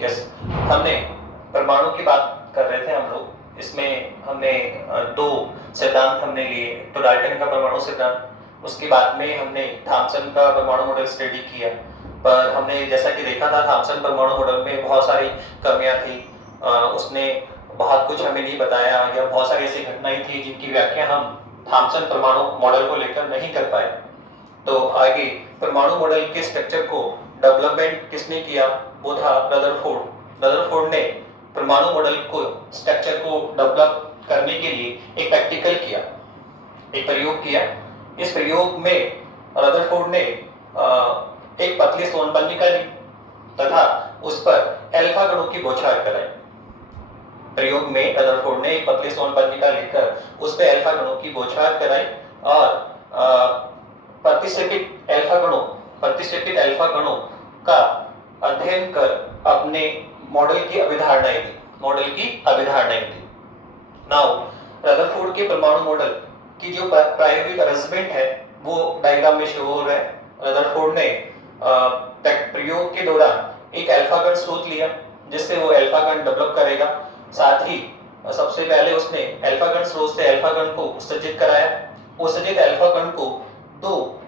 Yes, हमने परमाणु की बात कर रहे थे हम लोग। इसमें हमने दो सिद्धांत हमने लिए, तो डाल्टन का परमाणु सिद्धांत, उसके बाद में हमने थॉमसन का परमाणु मॉडल स्टडी किया। पर हमने जैसा कि देखा था थॉमसन परमाणु मॉडल में बहुत सारी कमियां थी। उसने बहुत कुछ हमें नहीं बताया, या बहुत सारी ऐसी घटनाएं थी जिनकी व्याख्या हम थॉमसन परमाणु मॉडल को लेकर नहीं कर पाए। तो आगे परमाणु मॉडल के स्ट्रक्चर को डेवलपमेंट किसने किया? वो था रदरफोर्ड। रदरफोर्ड ने परमाणु मॉडल को स्ट्रक्चर को डेवलप करने के लिए एक प्रैक्टिकल किया, एक प्रयोग किया। इस प्रयोग में रदरफोर्ड ने एक पतली सोनपन्निका ली तथा उस पर एल्फा कणों की बौछार कराई। प्रयोग में रदरफोर्ड ने एक पतली सोनपन्निका लेकर उस पर एल्फा कणों की बौछार कराई और प्रतिस्थापित एल्फा कणों का अध्ययन कर अपने मॉडल की अभिधारणाएं दी। नाउ रदरफोर्ड के परमाणु मॉडल की जो प्रायोगिक अरेंजमेंट है वो डायग्राम में शो हो रहा है। रदरफोर्ड ने प्रयोग के दौरान एक एल्फा कण स्रोत लिया जिससे वो एल्फा कण डेवलप करेगा। साथ ही सबसे पहले उसने एल्फा कण स्रोत से एल्फा कण को उत्सर्जित कराया। उत्सर्जित एल्फा कण को दो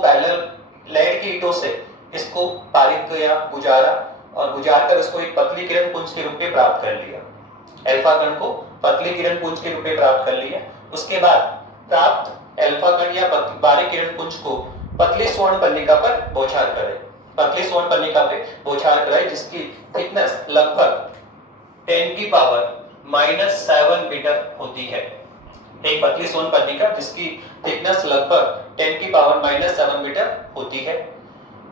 पैरेलल लेड की ईंटों से इसको पारित किया, गुजारा और गुजार कर उसको एक पतली किरण पुंज के रूप में प्राप्त कर लिया। एल्फा कण को पतली किरण पुंज के रूप में प्राप्त कर लिया। उसके बाद प्राप्त एल्फा कण या बारीक किरण पुंज को पतली स्वर्ण पन्निका पर बौछार करें। पतली स्वर्ण पन्निका पे बौछार कराए जिसकी थिकनेस लगभग 10 की पावर -7 मीटर होती है। एक पतली सोनपन्निका जिसकी थिकनेस लगभग 10 की पावर -7 मीटर होती है।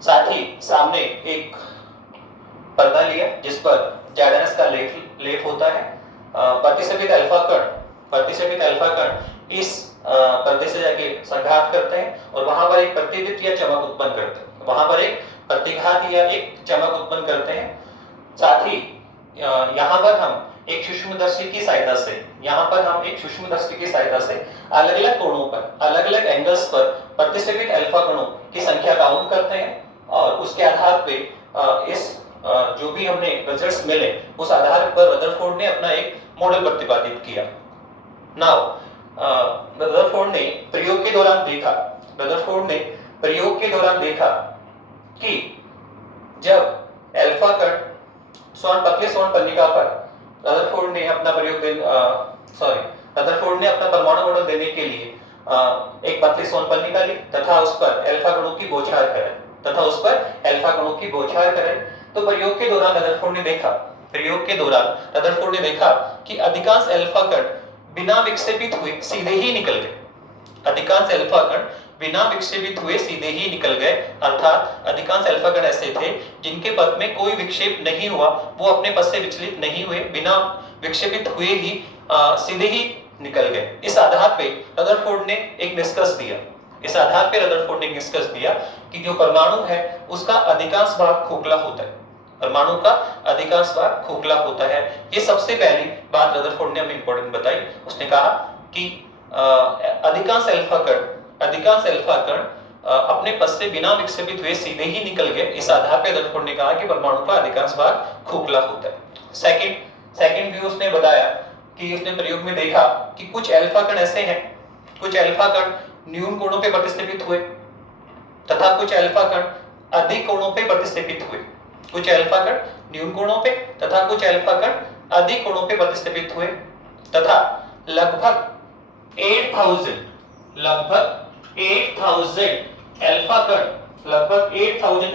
साथ ही सामने एक पर्दा लिया जिस पर जैडनस का लेप होता है। प्रतिस्थापित एल्फा कण इस पर्दे से जाके संघात करते हैं और वहां पर एक प्रतिदीप्त या चमक उत्पन्न करते हैं। वहां पर एक प्रतिघात या एक चमक उत्पन्न करते हैं। साथ ही यहाँ पर हम एक सूक्ष्मदर्शी की सहायता से अलग-अलग कोणों पर, अलग-अलग एंगल्स पर प्रतिस्थापित एल्फा कणों की संख्या काउंट करते हैं और उसके आधार पे इस जो भी हमने रिजल्ट्स मिले उस आधार पर रदरफोर्ड ने अपना एक मॉडल प्रतिपादित किया। नाउ रदरफोर्ड ने प्रयोग के दौरान देखा कि जब एल्फा कण पतले सोनपन्निका पर रदरफोर्ड ने अपना परमाणु मॉडल देने के लिए एक पतली सोनपन्निका ली तथा उस पर एल्फा कणों की बौछार करें। तो प्रयोग के दौरान रदरफोर्ड ने देखा कि अधिकांश एल्फा कण बिना विक्षेपित हुए सीधे ही निकल गए। अर्थात अधिकांश एल्फा कण ऐसे थे जिनके पथ में कोई विक्षेप नहीं हुआ, वो अपने पथ से विचलित नहीं हुए, बिना विक्षेपित हुए ही सीधे ही निकल गए। इस आधार पे रदरफोर्ड ने एक निष्कर्ष दिया कि जो परमाणु है उसका अधिकांश भाग खोखला होता है। ये सबसे पहली बात रदरफोर्ड ने हमें इंपॉर्टेंट बताई। उसने कहा कि अधिकांश एल्फा कण अपने पथ से बिना विक्षेपित हुए सीधे ही निकल गए। इस आधार पर रदरफोर्ड ने कहा कि परमाणु का अधिकांश भाग खोखला होता है। सेकंड व्यू उसने बताया कि उसने प्रयोग में देखा कि कुछ एल्फा कण न्यून कोणों पे प्रतिस्थापित हुए तथा कुछ एल्फा कण अधिक कोणों पे प्रतिस्थापित हुए। तथा लगभग 8000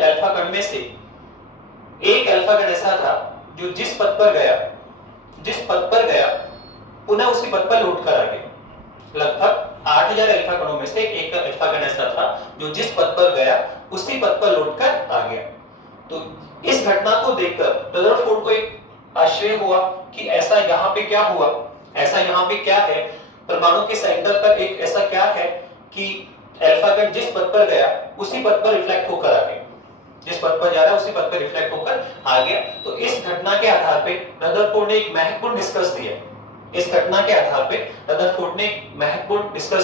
एल्फा कण में से एक एल्फा कण ऐसा था जो जिस पथ पर गया पुनः उसी पथ पर लौटकर आ गया। लगभग 8000 एल्फा कणों में से एक एल्फा कण ऐसा था जो जिस पथ पर गया उसी पथ पर लौटकर आ गया। तो इस घटना को देखकर रदरफोर्ड को एक आश्चर्य हुआ कि ऐसा यहाँ पे क्या है, परमाणु के सेंटर पर एक ऐसा क्या है कि एल्फा कण जिस पथ पर गया उसी पथ पर रिफ्लेक्ट होकर आ गया, जिस पथ पर जा रहा है उसी पथ पर रिफ्लेक्ट होकर आ गया। तो इस घटना के आधार पे रदरफोर्ड ने एक महत्वपूर्ण निष्कर्ष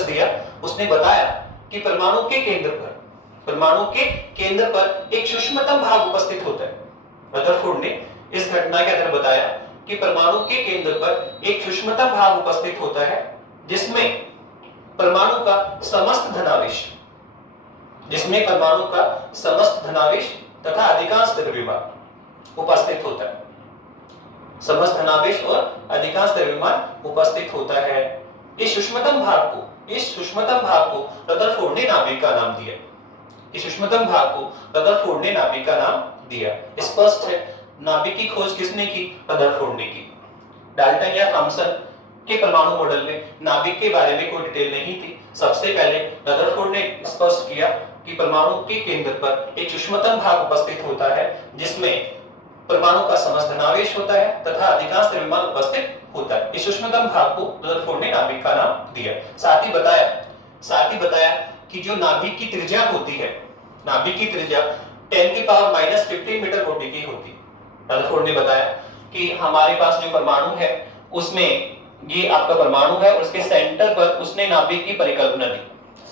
दिया। उसने बताया कि परमाणु के केंद्र पर एक सूक्ष्मतम भाग उपस्थित होता है। रदरफोर्ड ने इस घटना के अंदर बताया कि परमाणु के केंद्र पर एक सूक्ष्मतम भाग उपस्थित होता है जिसमें परमाणु का समस्त धनावेश तथा अधिकांश द्रव्यमान उपस्थित होता है। समस्त धनावेश और अधिकांश द्रव्यमान उपस्थित होता है। इस सूक्ष्मतम भाग को रदरफोर्ड ने नाभिक का नाम दिया। इस सूक्ष्मतम भाग को रदरफोर्ड ने नाभिक का नाम दिया। स्पष्ट है, नाभिक की खोज किसने की? रदरफोर्ड ने की। डाल्टन या थॉमसन के परमाणु मॉडल में नाभिक के बारे में कोई डिटेल नहीं थी। सबसे पहले रदरफोर्ड ने स्पष्ट किया कि परमाणु के केंद्र पर एक सूक्ष्मतम भाग उपस्थित होता है जिसमें परमाणु का समस्त धनावेश होता है तथा अधिकांश द्रव्यमान उपस्थित होता है। इस सूक्ष्मतम भाग को रदरफोर्ड ने नाभिक का नाम दिया। साथ ही बताया कि जो नाभिक की त्रिज्या होती है, नाभिक की त्रिज्या 10⁻⁻15 मीटर कोटि की होती है। रदरफोर्ड ने बताया कि हमारे पास जो परमाणु है उसमें ये आपका परमाणु है और उसके सेंटर पर उसने नाभिक की परिकल्पना दी।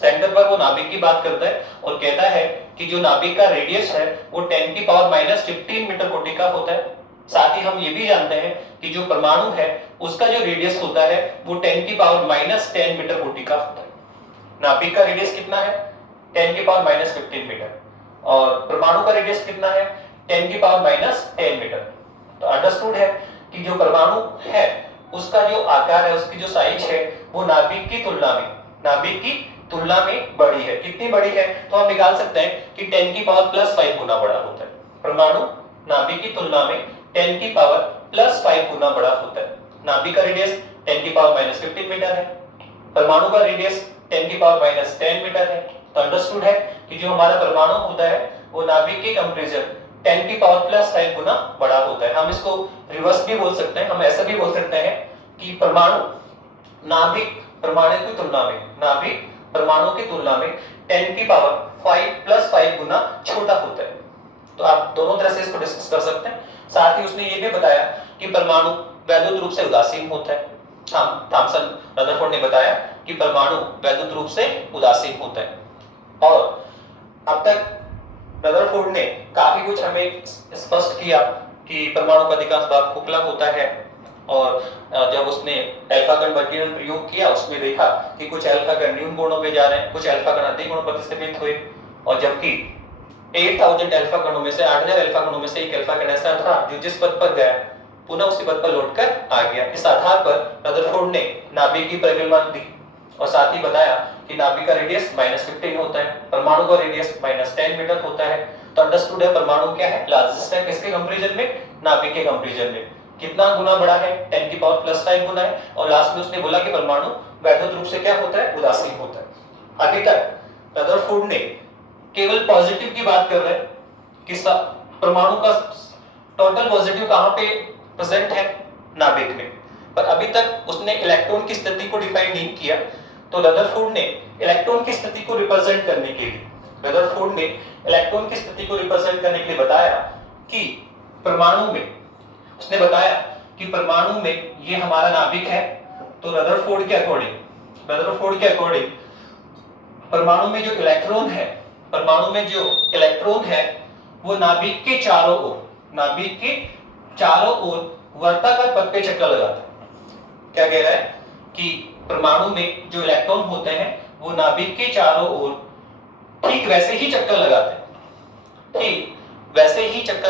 सेंटर पर वो नाभिक की बात करता है और कहता है कि जो नाभिक का रेडियस है वो 10⁻⁻15 मीटर कोटि का होता है। साथ ही हम ये भी जानते हैं कि जो परमाणु है उसका जो रेडियस होता है वो 10⁻10 मीटर कोटि का होता है। नाभिक का रेडियस कितना है? 10⁻15 मीटर और परमाणु का रेडियस कितना है? 10⁻10 मीटर। तो अंडरस्टूड है कि जो परमाणु है उसका जो आकार है, उसकी जो साइज है वो नाभिक की तुलना में बड़ी है। कितनी बड़ी है? तो हम निकाल सकते हैं कि 10⁻+5 गुना बड़ा होता है। परमाणु नाभिक की तुलना में 10⁻+5 गुना बड़ा होता है। नाभिक का रेडियस 10⁻15 मीटर है, परमाणु का रेडियस 10⁻10 मीटर है। तो अंडरस्टूड है कि जो हमारा परमाणु होता है वो नाभिक के कंपैरिजन 10⁻+5 गुना बड़ा होता है। हम इसको रिवर्स भी बोल सकते हैं, हम ऐसा भी बोल सकते हैं कि नाभिक परमाणु की तुलना में 10⁻5+5 गुना छोटा होता है। तो आप दोनों तरह से इसको डिस्कस कर सकते हैं। साथ ही उसने ये भी बताया कि परमाणु वैद्युत रूप से उदासीन होता है। रदरफोर्ड ने बताया कि परमाणु वैद्युत रूप से उदासीन होता है। और अब तक रदरफोर्ड ने काफी कुछ हमें स्पष्ट किया कि परमाणु का अधिकांश भाग खोखला होता है और जब उसने अल्फा कण वर्गीकरण प्रयोग किया उसमें देखा कि कुछ अल्फा कण न्यून गुणों पे जा रहे हैं, कुछ अल्फा कण अधिक गुणों प्रतिस्थापित हुए और जबकि 8000 अल्फा कणों में से 8000 अल्फा कणों में से एक अल्फा कण ऐसा था जो जिस पद पर गया पुनः उसी पद पर लौटकर आ गया। इस आधार पर रदरफोर्ड ने नाभिक की परिकल्पना दी और साथ ही बताया कि नाभिक का रेडियस -15 होता है, परमाणु का रेडियस -10 मीटर होता है। तो अंडरस्टूड है परमाणु क्या है? लार्जेस्ट है। किसके कंपैरिजन में? नाभिक के कंपैरिजन में। कितना गुना बड़ा है? 10⁻+5 गुना है। और लास्ट में उसने बोला कि परमाणु वैद्युत रूप से क्या होता है? उदासीन होता है। अभी तक रदरफोर्ड ने केवल पॉजिटिव की बात कर रहे हैं कि परमाणु का टोटल पॉजिटिव कहां पे प्रेजेंट है? नाभिक में। पर अभी तक उसने इलेक्ट्रॉन की स्थिति को डिफाइन नहीं किया। तो रदरफोर्ड ने इलेक्ट्रॉन की स्थिति को रिप्रेजेंट करने के लिए बताया कि परमाणु में ये हमारा नाभिक है। तो रदरफोर्ड के अकॉर्डिंग परमाणु में जो इलेक्ट्रॉन है वो नाभिक के चारों ओर वर्ताकार पथ पे चक्कर लगाता है। क्या कह रहा है कि परमाणु में जो इलेक्ट्रॉन होते हैं वो नाभिक के चारों ओर ठीक वैसे ही चक्कर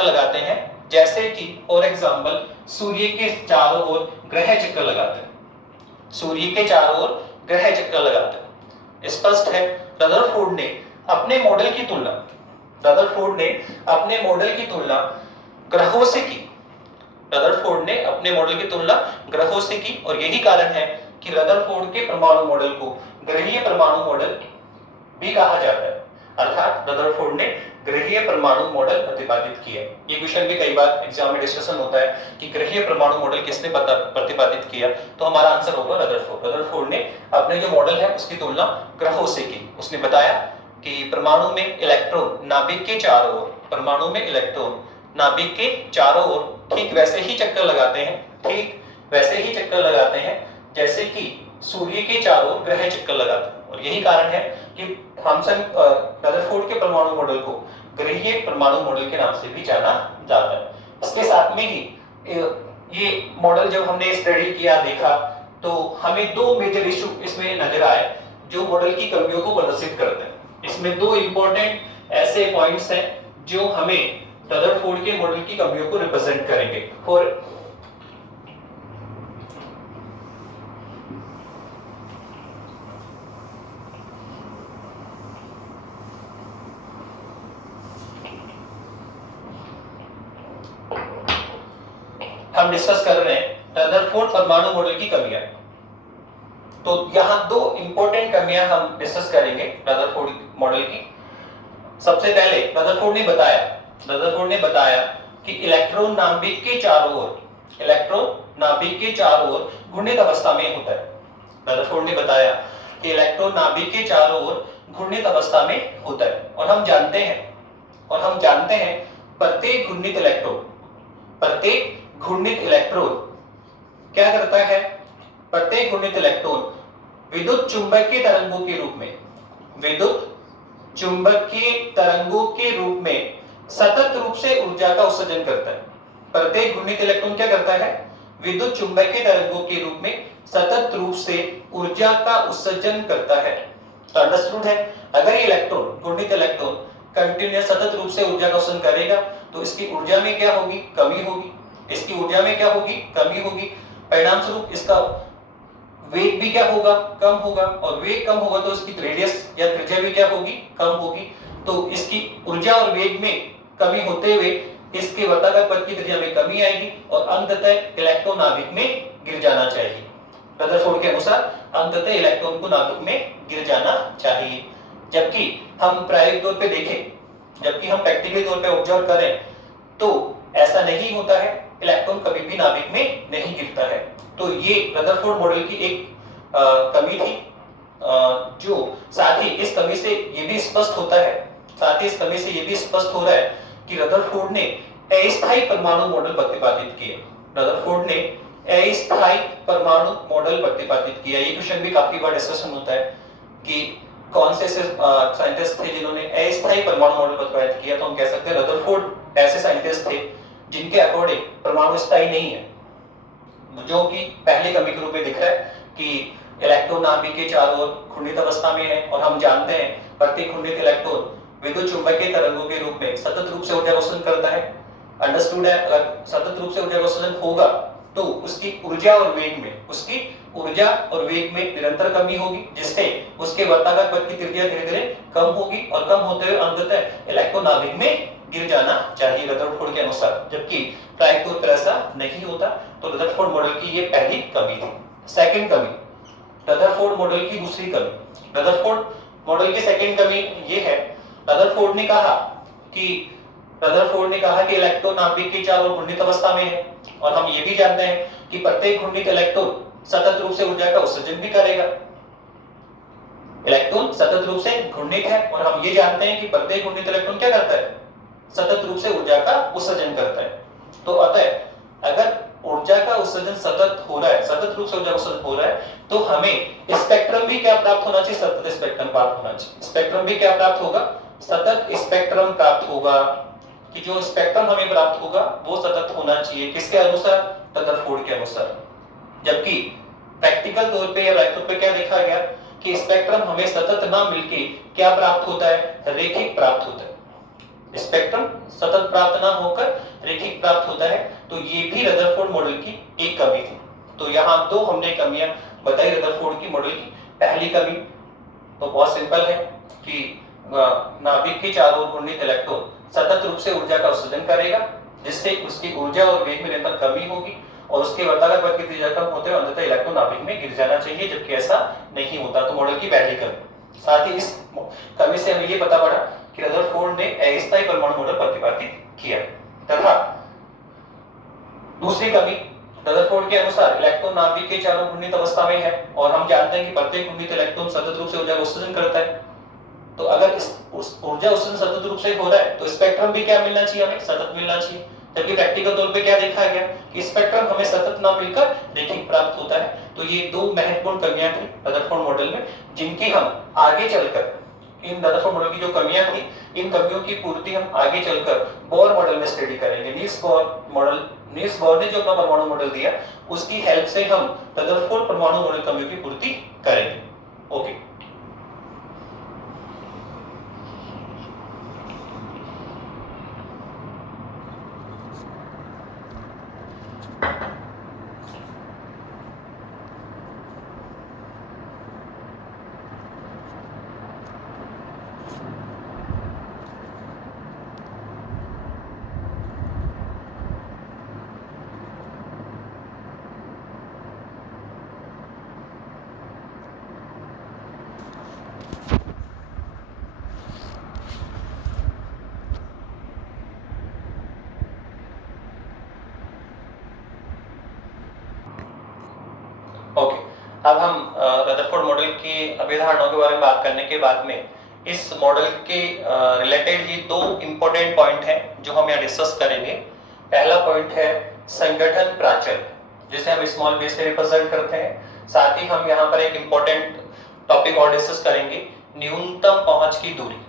लगाते हैं जैसे कि फॉर एग्जांपल सूर्य के चारों ओर ग्रह चक्कर लगाते हैं। स्पष्ट है रदरफोर्ड ने अपने मॉडल की तुलना ग्रहों से की और यही कारण है कि रदरफोर्ड के परमाणु मॉडल को ग्रहीय परमाणु मॉडल भी कहा जाता है। अर्थात रदरफोर्ड ने ग्रहीय परमाणु मॉडल प्रतिपादित किया। ये क्वेश्चन भी कई बार एग्जाम में डिस्कशन होता है कि ग्रहीय परमाणु मॉडल किसने प्रतिपादित किया, तो हमारा आंसर होगा रदरफोर्ड ने अपने जो मॉडल है उसकी तुलना ग्रहों से की। उसने बताया कि परमाणु में इलेक्ट्रॉन नाभिक के चारों ओर ठीक वैसे ही चक्कर लगाते हैं जैसे कि सूर्य के चारों ओर ग्रह चक्कर लगाते हैं। और यही कारण है कि रदरफोर्ड के परमाणु मॉडल को ग्रहीय परमाणु मॉडल के नाम से भी जाना जाता है। इसके साथ में ही ये मॉडल जब हमने स्टडी किया देखा तो हमें दो मेजर इशू इसमें नजर आए जो मॉडल की कमियों को प्रदर्शित करते हैं। इसमें दो इंपॉर्टेंट ऐसे पॉइंट्स हैं जो हमें रदरफोर्ड के मॉडल की कमियों को रिप्रेजेंट करेंगे। और हम डिस्कस कर रहे हैं रदरफोर्ड परमाणु मॉडल की कमियां। तो यहां दो इंपॉर्टेंट कमियां हम डिस्कस करेंगे रदरफोर्ड मॉडल की। सबसे पहले रदरफोर्ड ने बताया कि इलेक्ट्रॉन नाभिक के चारों ओर घूर्णित अवस्था में होता है। रदरफोर्ड ने बताया कि इलेक्ट्रॉन नाभिक के चारों ओर घूर्णित अवस्था में होता है। और हम जानते हैं प्रत्येक घूर्णित इलेक्ट्रॉन क्या करता है? प्रत्येक घूर्णित इलेक्ट्रॉन विद्युत चुंबकीय तरंगों के रूप में सतत रूप से ऊर्जा का उत्सर्जन करता है। प्रत्येक घूर्णित इलेक्ट्रॉन क्या करता है? विद्युत चुंबकीय तरंगों के रूप में सतत रूप से ऊर्जा का उत्सर्जन करता है। तो अंडरस्टूड है, अगर ये घूर्णित इलेक्ट्रॉन कंटिन्यूअस सतत रूप से ऊर्जा का उत्सर्जन करेगा तो इसकी ऊर्जा में क्या होगी? कमी होगी। कमी होगी। परिणाम स्वरूप इसका वेग भी क्या होगा? कम होगा। और वेग कम होगा तो इसकी रेडियस या त्रिज्या भी क्या होगी? कम होगी। तो इसकी ऊर्जा और वेग में कमी होते हुए इसके वर्ताकार पथ की त्रिज्या में कमी आएगी और अंततः इलेक्ट्रॉन नाभिक में गिर जाना चाहिए। रदरफोर्ड के अनुसार अंततः इलेक्ट्रॉन को नाभिक में गिर जाना चाहिए। जबकि हम प्रायोगिक तौर पे देखें, जबकि हम प्रैक्टिकल तौर पे ऑब्जर्व करें तो ऐसा नहीं होता है। इलेक्ट्रॉन कभी भी नाभिक में नहीं गिरता है। तो ये रदरफोर्ड मॉडल की एक कमी थी। जो साथ ही इस कमी से ये भी स्पष्ट हो रहा है कि रदरफोर्ड ने अस्थायी परमाणु मॉडल प्रतिपादित किया। ये क्वेश्चन भी काफी बार डिस्कशन होता है कि कौन से साइंटिस्ट थे जिन्होंने अस्थायी परमाणु मॉडल प्रतिपादित किया। तो हम कह सकते हैं रदरफोर्ड ऐसे साइंटिस्ट थे जिनके अकॉर्डिंग परमाणु स्थायी नहीं है, जो कि पहली कमी के रूप में दिख रहा है कि इलेक्ट्रॉन नाभिक के चारों ओर घूर्णित अवस्था में है। और हम जानते हैं प्रत्येक घूर्णित इलेक्ट्रॉन विद्युत चुंबकीय तरंगों के रूप में सतत रूप से ऊर्जा का उत्सर्जन करता है। अंडरस्टूड है, अगर सतत रूप से ऊर्जा का उत्सर्जन होगा तो उसकी ऊर्जा और वेग में निरंतर कमी होगी, जिससे उसके वर्ताकार पथ की त्रिज्या धीरे धीरे कम होगी और कम होते हुए अंततः इलेक्ट्रॉन नाभिक में गिर जाना चाहिए रदरफोर्ड के अनुसार। जबकि प्रायोगिक तौर पर ऐसा नहीं होता। तो रदरफोर्ड मॉडल की ये पहली कमी थी। सेकंड कमी, रदरफोर्ड मॉडल की दूसरी कमी। रदरफोर्ड मॉडल की सेकंड कमी ये है, रदरफोर्ड ने कहा कि इलेक्ट्रॉन नाभिक के चारों ओर घूर्णित अवस्था में है। और हम ये भी जानते हैं कि प्रत्येक घूर्णित इलेक्ट्रॉन सतत रूप से ऊर्जा का उत्सर्जन भी करेगा। इलेक्ट्रॉन सतत रूप से घूर्णित है और हम ये जानते हैं कि प्रत्येक घूर्णित इलेक्ट्रॉन क्या करता है? सतत रूप से ऊर्जा का उत्सर्जन करता है। तो अतः अगर ऊर्जा का उत्सर्जन सतत रूप से ऊर्जा उत्सर्जन हो रहा है तो हमें स्पेक्ट्रम भी क्या प्राप्त होना चाहिए? सतत स्पेक्ट्रम प्राप्त होना चाहिए। स्पेक्ट्रम भी क्या प्राप्त होगा? सतत स्पेक्ट्रम प्राप्त होगा। कि जो स्पेक्ट्रम हमें प्राप्त होगा वो सतत होना चाहिए। किसके अनुसार? रदरफोर्ड के अनुसार। जबकि प्रैक्टिकल तौर पे या वास्तव पे क्या देखा गया कि स्पेक्ट्रम हमें सतत ना मिलके क्या प्राप्त होता है? रेखिक प्राप्त होता है। स्पेक्ट्रम सतत प्राप्त ना होकर रेखिक प्राप्त होता है। तो ये भी रदरफोर्ड मॉडल की एक कमी थी। तो यहाँ दो हमने कमियां बताई रदरफोर्ड की मॉडल की। पहली कमी तो बहुत सिंपल है कि नाभिक के चारों ओर घूर्णित इलेक्ट्रॉन सतत रूप से ऊर्जा का उत्सर्जन करेगा, जिससे उसकी ऊर्जा और वेग में निरंतर कमी होगी और उसके वर्ताकार पथ की त्रिज्या कम होते हुए अंततः इलेक्ट्रॉन नाभिक में गिर जाना चाहिए, जबकि ऐसा नहीं होता। तो मॉडल की पहली कमी। साथ ही इस कमी से हमें ये पता पड़ा कि रदरफोर्ड ने अस्थायी परमाणु मॉडल प्रतिपादित किया। तथा दूसरी कमी, रदरफोर्ड के अनुसार इलेक्ट्रॉन नाभिक के चारों घूर्णित अवस्था में है और हम जानते हैं कि प्रत्येक घूर्णित इलेक्ट्रॉन सतत रूप से ऊर्जा का उत्सर्जन करता है। तो अगर इस ऊर्जा उत्सर्जन सतत रूप से हो रहा है तो स्पेक्ट्रम भी क्या मिलना चाहिए? हमें सतत मिलना चाहिए। जबकि प्रैक्टिकल तौर पे क्या देखा गया कि स्पेक्ट्रम हमें सतत ना मिलकर रेखिक प्राप्त होता है। तो ये दो महत्वपूर्ण कमियां थी रदरफोर्ड मॉडल में, जिनकी हम आगे चलकर इन रदरफोर्ड मॉडल की जो कमियां थी, इन कमियों की पूर्ति हम आगे चलकर बोर मॉडल में स्टडी करेंगे। नील्स बोर ने जो अपना परमाणु मॉडल दिया उसकी हेल्प से हम रदरफोर्ड परमाणु मॉडल कमियों की पूर्ति करेंगे। ओके ओके अब हम रदरफोर्ड मॉडल की अभिधारणाओं के बारे में बात करने के बाद में इस मॉडल के रिलेटेड ही दो इंपॉर्टेंट पॉइंट हैं जो हम यहाँ डिस्कस करेंगे। पहला पॉइंट है संगठन प्राचल, जिसे हम स्मॉल बी से रिप्रेजेंट करते हैं। साथ ही हम यहाँ पर एक इंपॉर्टेंट टॉपिक और डिस्कस करेंगे, न्यूनतम पहुंच की दूरी।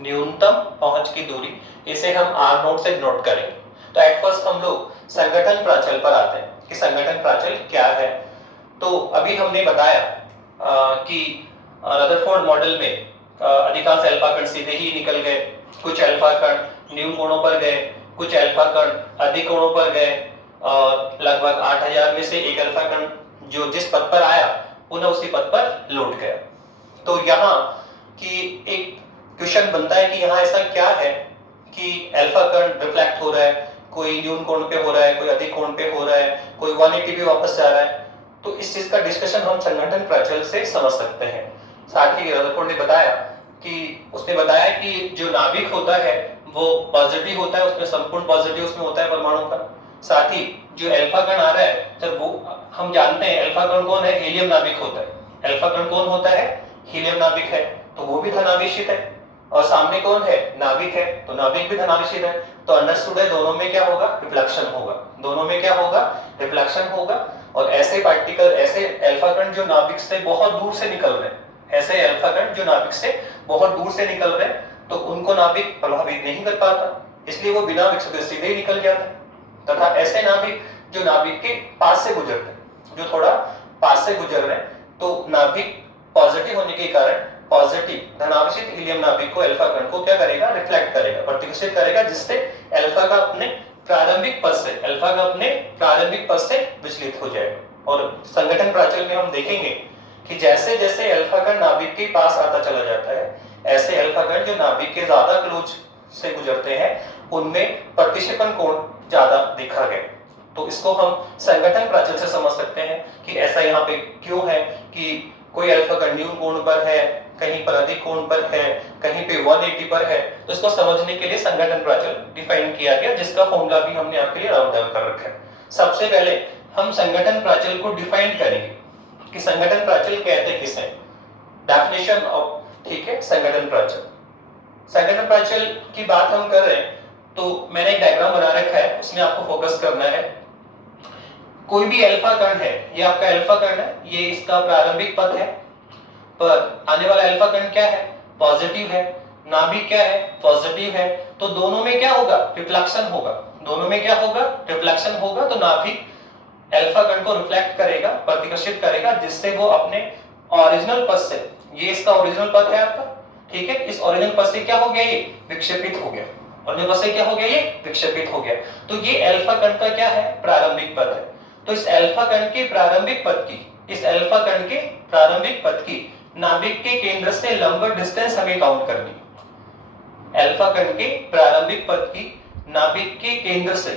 न्यूनतम पहुंच की दूरी, इसे हम आर नोट से नोट करेंगे। तो एट फर्स्ट हम लोग संगठन प्राचल पर आते हैं कि संगठन प्राचल क्या है। तो अभी हमने बताया कि रदरफोर्ड मॉडल में अधिकांश अल्फा कण सीधे ही निकल गए, कुछ अल्फा कण न्यून कोणों पर गए, कुछ अल्फा कण अधिक कोणों पर गए और लगभग 8000 में से एक अल्फा कण जो जिस पद पर आया पुनः उसी पद पर लौट गया। तो यहाँ की एक क्वेश्चन बनता है कि यहाँ ऐसा क्या है कि अल्फा कण रिफ्लेक्ट हो रहा है, कोई न्यून कोण पे हो रहा है, कोई अधिक कोण पे हो रहा है, कोई 180 पे वापस जा रहा है। तो इस चीज का डिस्कशन हम संगठन प्राचल से समझ सकते हैं। साथ ही रदरफोर्ड ने बताया कि जो नाभिक होता है वो पॉजिटिव होता है, उसमें संपूर्ण पॉजिटिव उसमें होता है परमाणु का। साथ ही जो अल्फा कण आ रहा है, जब वो हम जानते हैं अल्फा कण कौन है, हीलियम नाभिक होता है। अल्फा कण कौन होता है, हीलियम नाभिक है, तो वो भी धनावेशित है। और सामने कौन है, नाभिक है, तो नाभिक भी धनावेशित है। तो अंडरस्टूड है दोनों में क्या होगा, रिफ्लेक्शन होगा। दोनों में क्या होगा, रिफ्लेक्शन होगा। और ऐसे पार्टिकल, ऐसे अल्फा कण जो नाभिक से बहुत दूर से निकल रहे हैं, ऐसे अल्फा कण जो नाभिक से बहुत दूर से निकल रहे हैं, तो उनको नाभिक प्रभावित नहीं कर पाता, इसलिए वो बिना विक्षेपित सीधे ही निकल जाता है। तथा ऐसे नाभिक जो नाभिक के पास से गुजरते हैं, जो थोड़ा पास से गुजर रहे हैं, तो नाभिक पॉजिटिव होने के कारण पॉजिटिव धनावेशित हीलियम नाभिक को, अल्फा कण को क्या करेगा, रिफ्लेक्ट करेगा, प्रतिकर्षित करेगा, जिससे अल्फा का अपने प्रारंभिक पद से, अल्फा का अपने प्रारंभिक पद से विचलित हो जाएगा। और संगठन प्राचल में हम देखेंगे कि जैसे जैसे अल्फा कण नाभिक के पास आता चला जाता है, ऐसे अल्फा कण जो नाभिक के ज्यादा क्लोज से गुजरते हैं, उनमें प्रतिक्षेपण कोण ज्यादा देखा गया। तो इसको हम संगठन प्राचल से समझ सकते हैं कि ऐसा यहाँ पे क्यों है कि कोई अल्फा कण न्यून कोण पर है, कहीं पर अधिक कोण पर है, कहीं पे 180 पर है। तो इसको समझने के लिए संगठन प्राचल डिफाइन किया गया, जिसका फॉर्मूला भी हमने आपके लिए राउंड डाउन कर रखा है। सबसे पहले हम संगठन प्राचल को डिफाइन करेंगे कि संगठन प्राचल कहते किसे, डेफिनेशन ऑफ, ठीक है, संगठन प्राचल। संगठन प्राचल की बात हम कर रहे हैं तो मैंने एक डायग्राम बना रखा है, उसमें आपको फोकस करना है। कोई भी अल्फा कण है, ये आपका अल्फा कण है, ये इसका प्रारंभिक पद है, पर आने वाला अल्फा कण क्या है, पॉजिटिव है, नाभिक क्या है, पॉजिटिव है। तो दोनों में क्या होगा, रिफ्लेक्शन होगा। दोनों में क्या होगा, रिफ्लेक्शन होगा। तो नाभिक अल्फा कण को रिफ्लेक्ट करेगा, प्रतिकर्षित करेगा, जिससे वो अपने ओरिजिनल पद से, ये इसका ओरिजिनल पद है आपका, ठीक है, इस ओरिजिनल पद से क्या हो गया, ये विक्षेपित हो गया। ओरिजिनल पद से क्या हो गया, ये विक्षेपित हो गया। तो ये अल्फा कण का क्या है, प्रारंभिक पद है। तो इस अल्फा कण के प्रारंभिक पद की, इस अल्फा कण के प्रारंभिक पद की नाभिक के केंद्र से लंबवत डिस्टेंस हमें काउंट करनी है। अल्फा कण के प्रारंभिक पद की नाभिक के केंद्र से,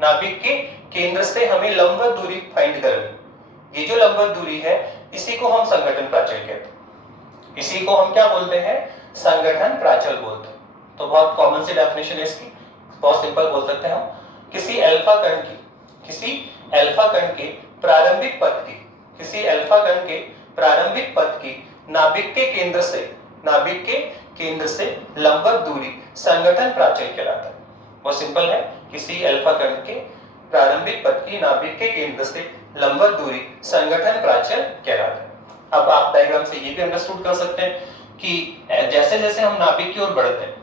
नाभिक के केंद्र से हमें लंबवत दूरी फाइंड करनी। ये जो लंबवत दूरी है, इसी को हम संगठन प्राचल कहते हैं। इसी को हम क्या बोलते हैं, संगठन प्राचल बोलते हैं। तो बहुत कॉमन सी डेफिनेशन है इसकी, बहुत सिंपल बोल सकते हैं हम, किसी अल्फा कण की, किसी अल्फा कण के प्रारंभिक पद की, किसी अल्फा कण के प्रारंभिक पद की नाभिक के केंद्र से, नाभिक के केंद्र से लंबवत दूरी संगठन प्राचल कहलाता है। बहुत सिंपल है, किसी अल्फा कण के प्रारंभिक पद की नाभिक के केंद्र से लंबवत दूरी संगठन प्राचल कहलाता है। अब आप डायग्राम से ये भी अंडरस्टूड कर सकते हैं कि जैसे जैसे हम नाभिक की ओर बढ़ते हैं,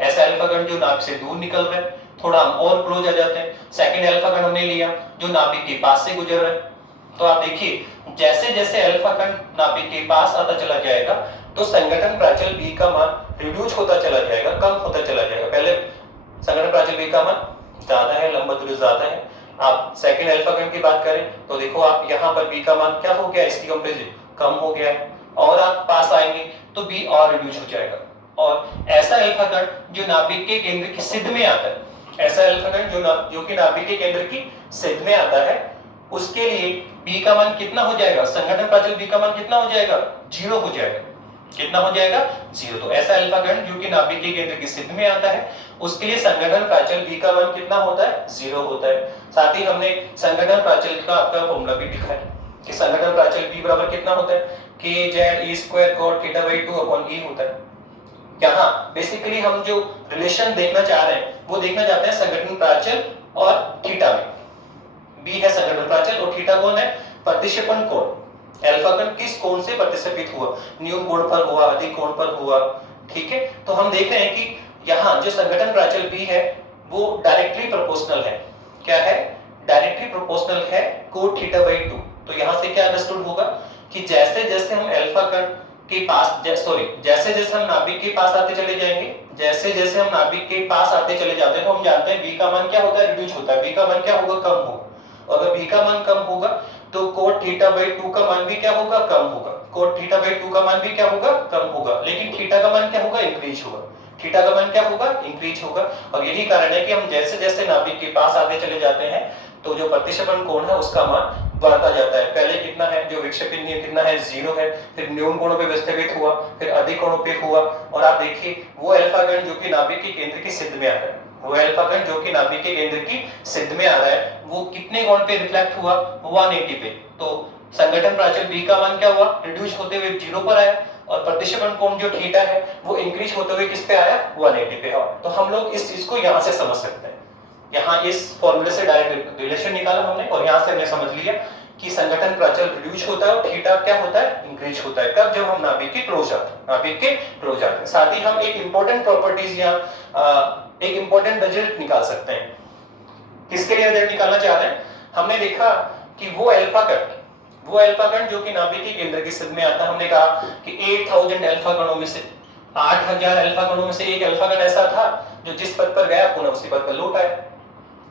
ऐसे अल्फा कण जो नाभिक से दूर निकल रहे हैं, थोड़ा हम और क्लोज आ जाते हैं। सेकंड अल्फा कण हमने लिया जो नाभिक के पास से गुजर रहा है, तो आप देखिए जैसे जैसे अल्फा कण नाभिक के पास आता चला जाएगा तो संगठन प्राचल B का मान रिड्यूस होता चला जाएगा, कम होता चला जाएगा। पहले संगठन प्राचल B का मान ज्यादा है, लंब दूरी ज्यादा है। आप सेकंड अल्फा कण की बात करें तो देखो आप यहाँ पर B का मान क्या हो गया, इसकी कंपेरिजन कम हो गया है, और आप पास आएंगे तो B और रिड्यूस हो जाएगा। और ऐसा अल्फा कण जो नाभिक के केंद्र की सिद्ध में आता है, ऐसा अल्फा कण जो कि नाभिक के केंद्र की सिद्ध में आता है, उसके लिए B का मान कितना हो जाएगा, संगठन प्राचल B का मान कितना हो जाएगा, 0 हो जाएगा। कितना हो जाएगा, 0। तो ऐसा अल्फा कण जो कि नाभिक के केंद्र की सिद्ध में आता है, उसके लिए संगठन प्राचल B का मान कितना होता है, 0 होता है। साथ ही हमने संगठन प्राचल का आपका फॉर्मूला भी लिखा है कि संगठन प्राचल B बराबर कितना होता है, kz cot θ/2/e होता है। यहाँ बेसिकली हम जो रिलेशन देखना चाह रहे हैं वो देखना चाहते हैं संगठन प्राचल और थीटा में। B है संगठन प्राचल और थीटा कौन है, प्रतिक्षेपण कोण। अल्फा कण किस कोण से प्रतिक्षेपित हुआ, न्यून कोण पर हुआ, अधिक कोण पर हुआ, ठीक है। तो हम देख रहे हैं कि यहाँ जो संगठन प्राचल B है वो डायरेक्टली प्रोपोर्शनल है। क्या है, डायरेक्टली प्रोपोर्शनल है कोण θ/2। तो यहाँ से क्या अंडरस्टूड होगा कि जैसे जैसे हम अल्फा कण के पास जैसे जैसे हम नाभिक के पास आते चले जाएंगे, जैसे जैसे हम नाभिक के पास आते चले जाते हैं तो हम जानते हैं B का मान क्या होता है, रिड्यूस होता है। B का मान क्या होगा, कम होगा। अगर B का मान कम होगा तो कोट θ/2 का मान भी क्या होगा, कम होगा। कोट θ/2 का मान भी क्या होगा, कम होगा। लेकिन थीटा का मान क्या होगा, इंक्रीज होगा। थीटा का मान क्या होगा, इंक्रीज होगा। और यही कारण है कि हम जैसे जैसे नाभिक के पास आते चले जाते हैं तो जो प्रतिक्षेपण कोण है उसका मान बढ़ता जाता है। पहले कितना है, जो विक्षेपण कितना है, 0 है, फिर न्यून कोणों पे विस्थापित हुआ, फिर अधिक कोणों पे हुआ। और आप देखिए वो अल्फा कण जो कि नाभिक के केंद्र की सिद्ध में आ रहा है, वो अल्फा कण जो कि नाभिक के केंद्र की सिद्ध में आ रहा है, वो कितने कोण पे रिफ्लेक्ट हुआ, 180 पे। तो संगठन प्राचल B का मान क्या हुआ, रिड्यूस होते हुए 0 पर आया, और प्रतिक्षेपण कोण जो थीटा है वो इंक्रीज होते हुए किस पे आया, 180 पे। तो हम लोग इस चीज को यहाँ से समझ सकते हैं। यहाँ इस फॉर्मूले से डायरेक्ट रिलेशन निकाला हमने और यहाँ से हमने समझ लिया कि संगठन प्राचल रिड्यूस होता है और थीटा क्या होता है, इंक्रीज होता है। कब, जब हम नाभिक के क्लोज आते हैं, नाभिक के क्लोज आते हैं। साथ ही हम एक इंपॉर्टेंट प्रॉपर्टीज या एक इंपॉर्टेंट रिजल्ट निकाल सकते हैं। किसके लिए रिजल्ट निकालना चाह रहे हैं, हमने देखा कि वो अल्फा कण जो कि नाभिक के केंद्र की सिद्ध में आता है, हमने कहा कि 8000 अल्फा कणों में से 8000 अल्फा कणों में से एक अल्फा कण ऐसा था जो जिस पद पर गया पुनः उसी पद पर लौट आया।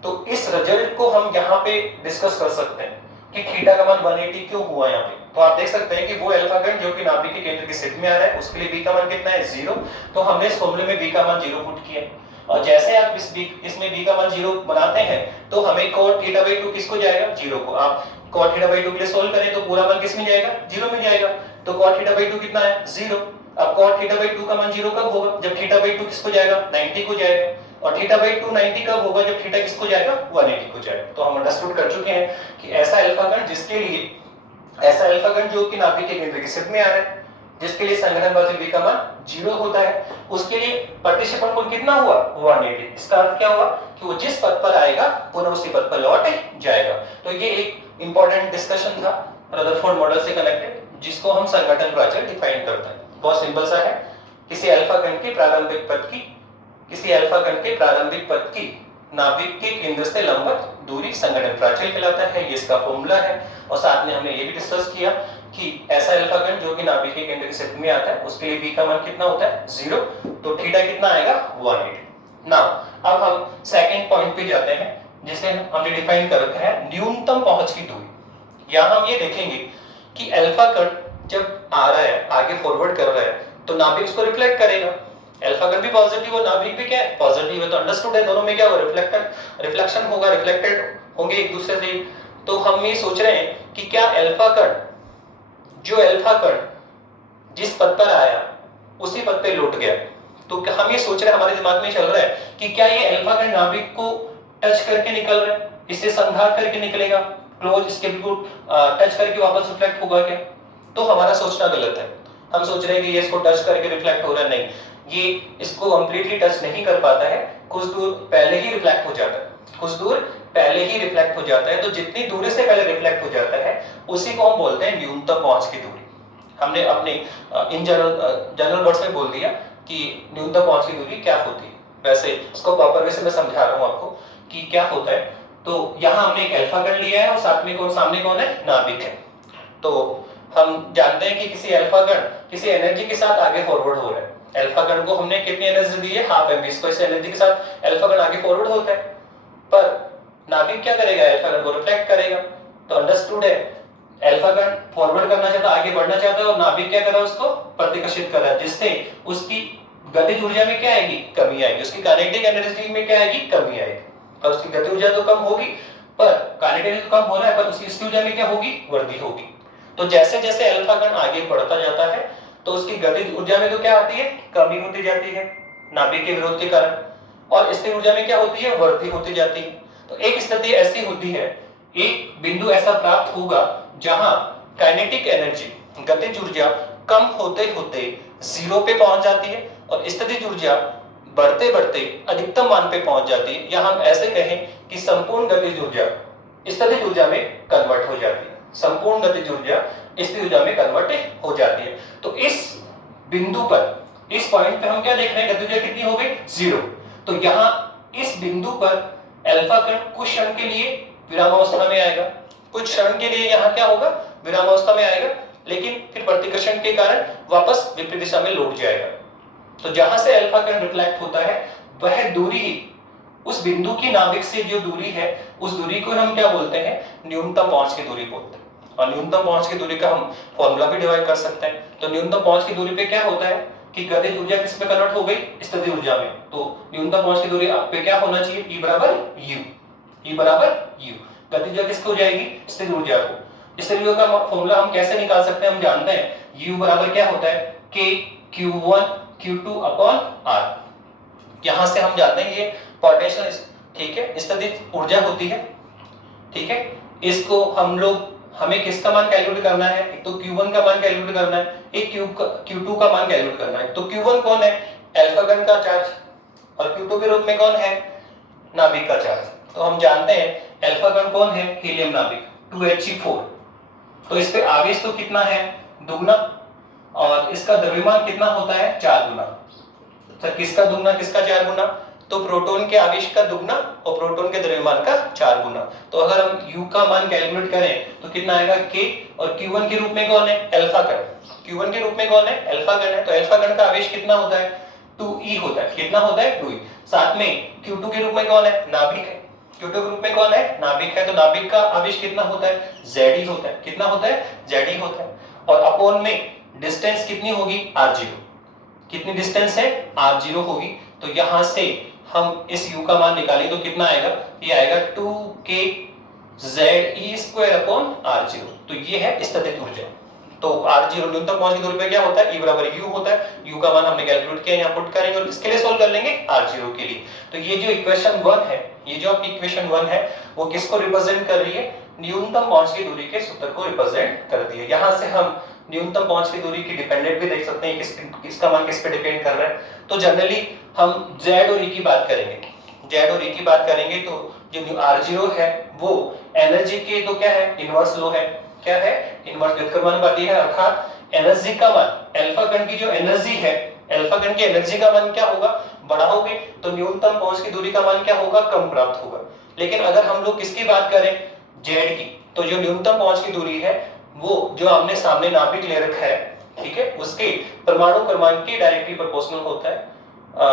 तो इस रिजल्ट को हम यहाँ पे डिस्कस कर सकते हैं कि थीटा का मान 180 क्यों हुआ यहाँ पे। तो आप देख सकते हैं कि वो अल्फा कण जो कि नाभिक के केंद्र की सिद्ध में आ रहा है उसके लिए B का मान कितना है, 0। तो हमने इस फॉर्मूले में B का मान 0 पुट किया, और जैसे आप इसमें B का मान 0 बनाते हैं तो हमें cot θ/2 किसको जाएगा, 0 को। आप cot θ/2 के लिए सोल्व करें तो पूरा मान किस में जाएगा, 0 में जाएगा। तो cot θ/2 कितना है, 0। अब cot θ/2 का मान 0 कब होगा, जब θ/2 किसको जाएगा, 90 को जाएगा। और θ/2 90 कब होगा, जब थीटा किसको जाएगा, 180 को जाएगा। तो हम अंडरस्टूड कर चुके हैं कि ऐसा अल्फा कण जिसके लिए, ऐसा अल्फा कण जो कि नाभिक के केंद्र की सिद्ध में आ रहा है, जिसके लिए संगठन प्राचल B का मान 0 होता है, उसके लिए प्रतिक्षेपण कोण कितना हुआ, 180। इसका अर्थ क्या हुआ कि वो जिस पद पर आएगा पुनः उसी पद पर लौट जाएगा। तो ये एक इंपॉर्टेंट डिस्कशन था रदरफोर्ड मॉडल से कनेक्टेड, जिसको हम संगठन प्राचल डिफाइन करते हैं। बहुत सिंपल सा है, किसी अल्फा कण के प्रारंभिक पद की नाभिक के केंद्र से लंबवत दूरी संगठन प्राचल कहलाता है। ये इसका फॉर्मूला है। और साथ में हमने ये भी डिस्कस किया कि ऐसा अल्फा कण जो कि नाभिक के केंद्र के सिद्ध में आता है उसके लिए B का मान कितना होता है, 0। तो थीटा कितना आएगा, 180। नाउ अब हम सेकंड पॉइंट पे जाते हैं जिसे हमने डिफाइन कर रखा है न्यूनतम पहुंच की दूरी। यहां हम ये देखेंगे कि अल्फा कण जब आ रहा है, आगे फॉरवर्ड कर रहा है, तो नाभिक उसको रिफ्लेक्ट करेगा। अल्फा कण भी पॉजिटिव और नाभिक भी क्या है, पॉजिटिव है। तो अंडरस्टूड है दोनों में क्या होगा, रिफ्लेक्शन होगा, रिफ्लेक्टेड होंगे एक दूसरे से। तो हम ये सोच रहे हैं कि क्या अल्फा कण जिस पद पर आया उसी पद पे लौट गया। तो हम ये सोच रहे हैं, हमारे दिमाग में चल रहा है कि क्या ये अल्फा कण नाभिक को टच करके निकल रहा है, इससे संघात करके निकलेगा, क्लोज इसके बिल्कुल टच करके वापस रिफ्लेक्ट होगा क्या। तो हमारा सोचना गलत है। हम सोच रहे हैं कि ये इसको टच करके रिफ्लेक्ट हो रहा है, नहीं, ये इसको कंप्लीटली टच नहीं कर पाता है, कुछ दूर पहले ही रिफ्लेक्ट हो जाता है। तो जितनी दूरी से पहले रिफ्लेक्ट हो जाता है उसी को हम बोलते हैं न्यूनतम पहुंच की दूरी। हमने अपने इन जनरल वर्ड्स में बोल दिया कि न्यूनतम पहुंच की दूरी क्या होती है। वैसे इसको प्रॉपर वे से मैं समझा रहा हूँ आपको कि क्या होता है। तो यहाँ हमने एक अल्फा कण लिया है और साथ में सामने कौन है, नाभिक है। तो हम जानते हैं कि किसी अल्फा कण किसी एनर्जी के साथ आगे फॉरवर्ड हो रहा है। अल्फा कण को हमने कितनी एनर्जी दी है, हाफ एमवी। इसको इस एनर्जी के साथ अल्फा कण आगे फॉरवर्ड होता है, पर नाभिक क्या करेगा, अल्फा कण को रिफ्लेक्ट करेगा। तो अंडरस्टूड है, अल्फा कण फॉरवर्ड करना चाहता है, आगे बढ़ना चाहता है, और नाभिक क्या कर रहा है, उसको प्रतिकर्षित कर रहा है, जिससे उसकी गतिज ऊर्जा में क्या आएगी, कमी आएगी। उसकी काइनेटिक एनर्जी में क्या आएगी, कमी आएगी। और उसकी गतिज ऊर्जा तो कम होगी, पर काइनेटिक एनर्जी तो कम हो रहा है, पर उसकी स्थिर ऊर्जा में क्या होगी, वृद्धि होगी। तो जैसे जैसे अल्फा कण आगे बढ़ता जाता है तो उसकी गतिज ऊर्जा में तो क्या होती है, कमी होती जाती है नाभिक के विरोध के कारण, और स्थिर ऊर्जा में क्या होती है, वृद्धि होती जाती है। तो एक स्थिति ऐसी होती है, एक बिंदु ऐसा प्राप्त होगा जहां काइनेटिक एनर्जी, गतिज ऊर्जा कम होते होते जीरो पे पहुंच जाती है और स्थितिज ऊर्जा बढ़ते बढ़ते अधिकतम मान पे पहुंच जाती है, या हम ऐसे कहें कि संपूर्ण गतिज ऊर्जा स्थितिज ऊर्जा में कन्वर्ट हो जाती है। संपूर्ण गतिज ऊर्जा स्थितिज ऊर्जा में कन्वर्ट हो जाती है। तो इस बिंदु पर, इस पॉइंट पे हम क्या देख रहे हैं, गतिज ऊर्जा कितनी हो गई, जीरो। तो यहाँ इस बिंदु पर अल्फा कण कुछ क्षण के लिए विरामावस्था में आएगा, कुछ क्षण के लिए यहाँ क्या होगा, विरामावस्था में आएगा, लेकिन फिर प्रतिकर्षण के कारण वापस विपरीत दिशा में लौट जाएगा। तो जहां से अल्फा कण रिफ्लेक्ट होता है वह दूरी ही, उस बिंदु की नाभिक से जो दूरी है, उस दूरी को हम क्या बोलते हैं, न्यूनतम पहुंच की दूरी बोलते हैं। और न्यूनतम पहुंच की दूरी का हम फॉर्मूला भी डिवाइड कर सकते हैं। तो न्यूनतम पहुंच की दूरी पे क्या होता है कि गतिज ऊर्जा किस में कन्वर्ट हो गई, स्थितिज ऊर्जा में। तो न्यूनतम पहुंच की दूरी पे क्या होना चाहिए, E बराबर U, E बराबर U। गतिज ऊर्जा किसको हो जाएगी, स्थितिज ऊर्जा को। स्थितिज ऊर्जा का फॉर्मूला हम कैसे निकाल सकते हैं, हम जानते हैं U बराबर क्या होता है, K Q1 Q2 upon R। यहां से हम जानते हैं ये पोटेंशियल, ठीक है, स्थितिज ऊर्जा होती है, ठीक है। इसको हम लोग, हमें किसका मान कैलकुलेट करना है, एक तो Q1 का मान कैलकुलेट करना है, एक Q2 का मान कैलकुलेट करना है। तो Q1 कौन है, अल्फा कण का चार्ज, और Q2 के रूप में कौन है, नाभिक का चार्ज। तो हम जानते हैं अल्फा कण कौन है, हीलियम नाभिक 2He4। तो इस पे आवेश तो कितना है, दुगना, और इसका द्रव्यमान कितना होता है, 4 गुना। सर किसका दुगना, किसका 4 गुना, तो प्रोटॉन के आवेश का दुगना और प्रोटॉन के द्रव्यमान का 4 गुना। तो अगर हम U का मान कैलकुलेट करें तो कितना आएगा, K, और Q1 के रूप में कौन है, अल्फा कण। Q1 के रूप में कौन है, अल्फा कण है। तो अल्फा कण का आवेश कितना होता है, 2E होता है। कितना होता है, 2E। साथ में Q2 के रूप में कौन है, नाभिक है। Q2 के रूप में कौन है, नाभिक है। तो नाभिक का आवेश कितना होता है, Ze होता है। कितना होता है, Ze होता है। और अपॉन में डिस्टेंस कितनी होगी, R0। कितनी डिस्टेंस है, R0 होगी। तो यहां से हम इस U का मान निकालें तो कितना आएगा, ये आएगा 2K Ze² अपॉन R0। तो ये है स्थितिज ऊर्जा। तो R0 न्यूनतम पहुंच की दूरी पे क्या होता है, E बराबर U होता है। U का मान हमने कैलकुलेट किया, यहाँ पुट करेंगे और इसके लिए सोल्व कर लेंगे R0 के लिए। तो ये जो इक्वेशन 1 है, ये जो आपकी इक्वेशन 1 है वो किसको रिप्रेजेंट कर रही है, न्यूनतम पहुंच की दूरी के सूत्र को रिप्रेजेंट कर रही है। यहाँ से हम न्यूनतम पहुंच की दूरी की डिपेंडेंट भी देख सकते हैं, किसका मान किस पे डिपेंड कर रहा है। तो जनरली हम Z और E की बात करेंगे, Z और E की बात करेंगे तो जो R0 है वो एनर्जी के तो क्या है, इनवर्स लो है। क्या है, इनवर्स व्युत्क्रमानुपाती है। अर्थात एनर्जी का मान, अल्फा कण की जो एनर्जी है, अल्फा कण की एनर्जी का मान क्या होगा, बढ़ाओगे तो न्यूनतम पहुंच की दूरी का मान क्या होगा, कम प्राप्त होगा। लेकिन अगर हम लोग किसकी बात करें, Z की, तो जो न्यूनतम पहुंच की दूरी है वो जो हमने सामने नाभिक ले रखा है, ठीक है, उसके परमाणु क्रमांक के डायरेक्टली प्रोपोर्शनल होता है,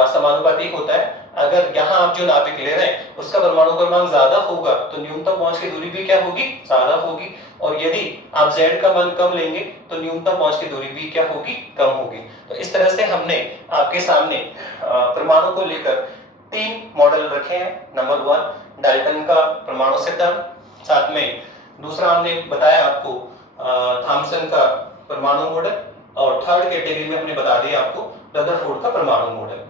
समानुपाती होता है। अगर यहाँ आप जो नाभिक ले रहे हैं उसका परमाणु क्रमांक ज्यादा होगा तो न्यूनतम पहुंच की दूरी भी क्या होगी, ज्यादा होगी। और यदि आप Z का मान कम लेंगे तो न्यूनतम पहुंच की दूरी भी क्या होगी, कम होगी। तो इस तरह से हमने आपके सामने परमाणु को लेकर 3 मॉडल रखे हैं। नंबर 1 डाल्टन का परमाणु सिद्धांत, साथ में दूसरा हमने बताया आपको थॉमसन का परमाणु मॉडल, और थर्ड कैटेगरी में हमने बता दिया आपको रदरफोर्ड का परमाणु मॉडल।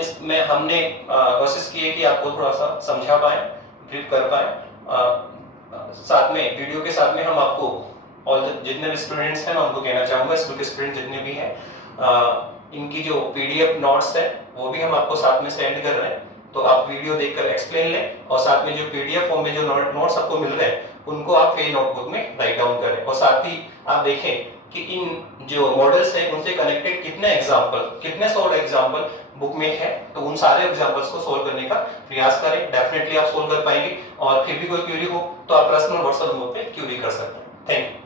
इसमें हमने कोशिश की है कि आपको थोड़ा सा समझा पाए, ब्रीफ कर पाए। साथ में वीडियो के साथ में हम आपको और जितने भी स्टूडेंट्स हैं मैं उनको कहना चाहूँगा, स्कूल के स्टूडेंट जितने भी हैं, इनकी जो PDF नोट्स है वो भी हम आपको साथ में सेंड कर रहे हैं। तो आप वीडियो देखकर एक्सप्लेन लें, और साथ में जो PDF फॉर्म में जो नोट्स आपको मिल रहे हैं उनको आप फ्री नोटबुक में राइट डाउन करें। और साथ ही आप देखें कि इन जो मॉडल्स हैं उनसे कनेक्टेड कितने सॉल्व एग्जाम्पल बुक में है, तो उन सारे एग्जाम्पल्स को सोल्व करने का प्रयास करें। डेफिनेटली आप सोल्व कर पाएंगे, और फिर भी कोई क्वेरी हो तो आप पर्सनल व्हाट्सएप ग्रुप पे क्वेरी कर सकते हैं। Thank you.